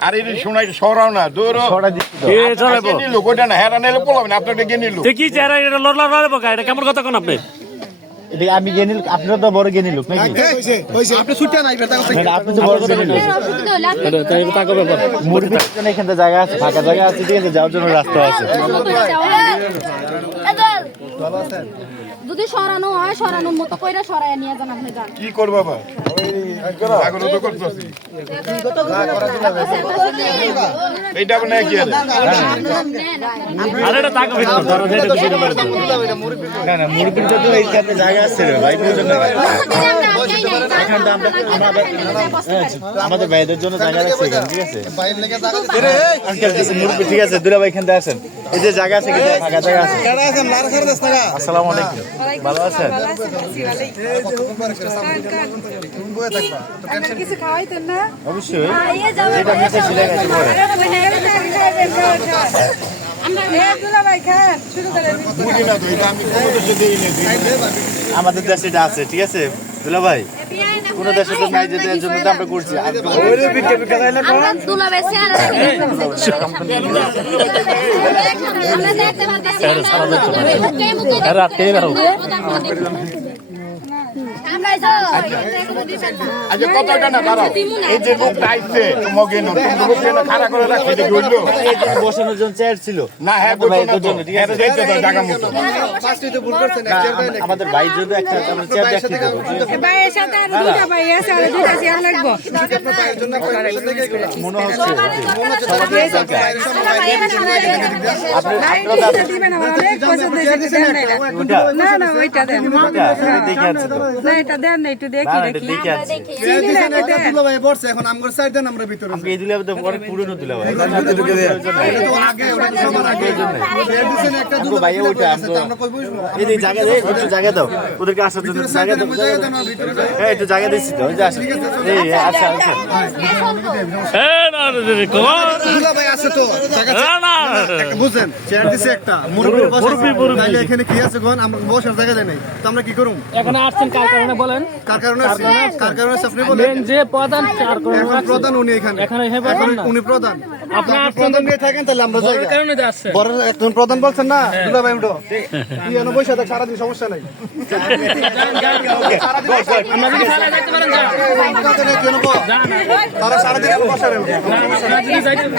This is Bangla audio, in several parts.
আরে শোনাই সরাও না দূর লোকটা না হেরা নিলে পড়াবেন আপনাকে গিয়ে নিল কি চেহারা এটা লড়লা লড়াবো এটা কেমন কথা কোন আপনি আমি গেনিল আপনারা তো বড় গেনিল লোক নাকি আপনি ছুটে নাই আপনি তো বড় গেনিল মুরগি এখানে জায়গা আছে ফাঁকা জায়গা আছে ঠিক আছে যাওয়ার জন্য রাস্তা আছে যদি সরানো হয় সরানোর মতো কইরা সরায় নিয়ে যান আপনি যান কি করব বাবা আগর তো করতেছি এইটা আপনি কি আছে আরে এটা তাকে ভিতর ধরো যেটা কিছু না না মুরগির তো এইখানে জায়গা আছে রে ভাই বুঝেন না এখানে আমাদের ভাইদের জন্য জায়গা আছে এখানে ঠিক আছে আঙ্কেল দিছে মুরগি ঠিক আছে দুলা ভাই এখানে আসেন এই যে জায়গা আছে কিন্তু ফাঁকা জায়গা আছে আসসালামু আলাইকুম ভালো আছেন কিছু খাওয়াইতেন না অবশ্যই এটা নিচে ছিলে গেছে পরে আমাদের দেশে এটা আছে ঠিক আছে দুলা ভাই কোন দেশে তো নাই যেটার জন্য আমরা করছি আচ্ছা কতটা না দাঁড়াও এই যে লোকটা আইছে তোমাকে লোককে খাড়া করে রাখছে যে বললো বসানোর জন্য চেয়ার ছিল না হ্যাঁ ভাইদের জন্য ঠিক আছে জায়গা মতো আমাদের ভাইয়ের জন্য একটা আমরা চেয়ার দেখতে দেব ভাইয়ের সাথে আর দুইটা ভাই আছে আর দুইটা চেয়ার লাগবে মনে হচ্ছে দিবেন আমার অনেক পছন্দ হয়েছে না না ওইটা দেন দেখে আছে তো না এটা দেন না একটু দেখি দেখে আছে দুলা ভাই বসছে এখন আমগর সাইড দেন আমরা ভিতরে আমি এই দুলা তো অনেক পুরনো দুলা ভাই আগে ওটা সবার আগে এর পিছনে একটা দুলা ভাই ওইটা আমরা কই বসবো এই যে জায়গা দেই একটু জায়গা দাও ওদেরকে আসার জন্য জায়গা দাও হ্যাঁ একটু জায়গা দিছি তো যে আসে এই আচ্ছা আচ্ছা দুলা ভাই আছে তো জায়গা বুঝেন চেয়ার দিছে একটা মুরব্বি বসে তাইলে এখানে কি আছে কোন আমরা বসার জায়গা দেই নাই তো আমরা কি করব এখানে আসছেন কার কারণে বলেন কার কারণে আপনি বলেন যে প্রধান কার কারণে প্রধান উনি এখানে উনি প্রধান আপনি প্রধান নিয়ে থাকেন তাহলে আমরা জায়গা কারণে আসছে বড় একজন প্রধান বলছেন না দুলা ভাই উঠো কি এনে বসে থাক সারাদিন সমস্যা নাই আমরা যদি সারা যাইতে পারেন তারা সারাদিন বসে রইবে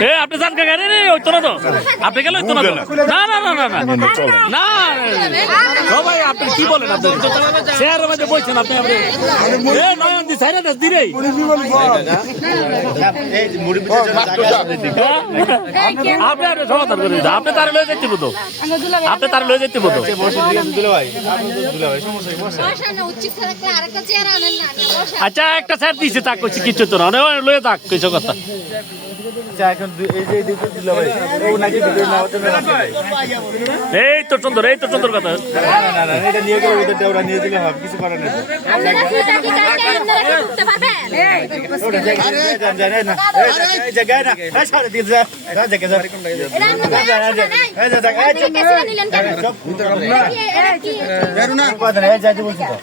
এ আপনি জান কা গাড়ি রে ওই তো না তো আপনি গেল ওই তো না না না না না না ও ভাই আপনি কি বলেন আপনি শেয়ারের মধ্যে বলছেন আপনি আপনি এ নয়ন দি সাইরা দাস দিরে এই মুরব্বি জায়গা আছে আপনি আপনি সমাধান করে দিন আপনি তার লয়ে যেতে বতো আপনি তার লয়ে যেতে বতো বসে দিয়েছেন দুলা ভাই দুলা ভাই সমস্যা আচ্ছা একটা স্যার দিছে তা কইছি কিছু তো না লয়ে থাক কিছু কথা আচ্ছা এখন এই যে দিকে দুলা ভাই ও নাকি ভিডিও না হতে না এই তো সুন্দর কথা না না এটা নিয়ে গেলে ওদের ওরা নিয়ে দিলে হবে কিছু করার নেই জানে না এই জায়গায় না এই সারে দিয়ে যা জায়গা যা যাইতে বলছি তো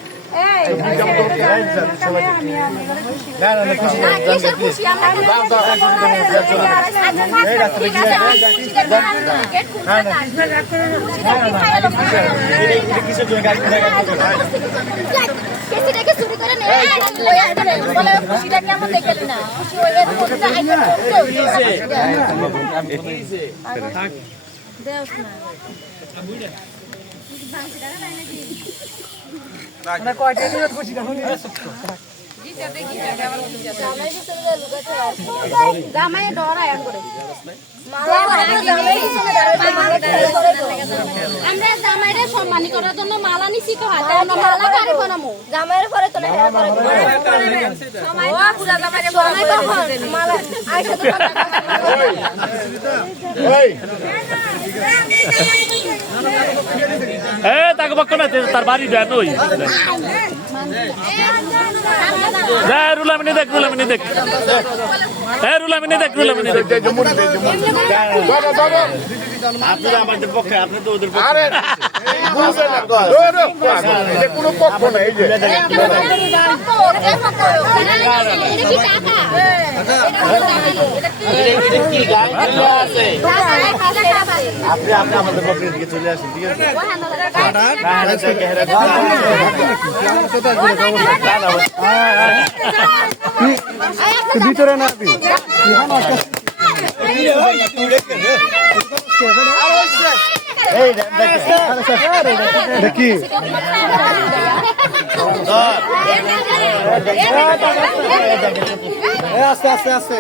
জামাই ডরায় করে আমরা জামাইরে সম্মানী করার জন্য মালা নিছি তো হাতে মালা কারে বানামু জামাইরে পরে তো না সময় পুরা জামাইরে মালা আইসা তো এই এ তাকে বক্ক না তার বাড়ি যায় নই যা রুলামিনি দেখ রুলামিনি দেখ রুলামিনি দেখ রুলামিনি দেখ এই যে মুরব্বি, এই যে মুরব্বি। ধরো, ধরো। আপনারা আমাদের পক্ষে, আপনি তো ওদের পক্ষে। আরে বুঝবে না। ধরো, এটা কোনো পক্ষ না, এই যে আপনি আমাদের পক্ষে এদিকে চলে আসেন, ঠিক আছে? ভিতরে না এই দেখি আস্তে আস্তে আস্তে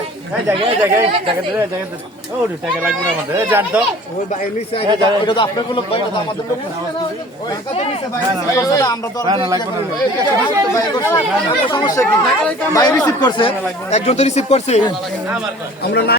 জায়গায় টাকা লাগবে না আমাদের, জানতো ওই বাইরে নিচে এটা তো আপনার লোক, ভাই, এটা তো আমাদের লোক না। আমরা তো সমস্যা কি ভাই রিসিভ করছে, একজন তো রিসিভ করছে আমরা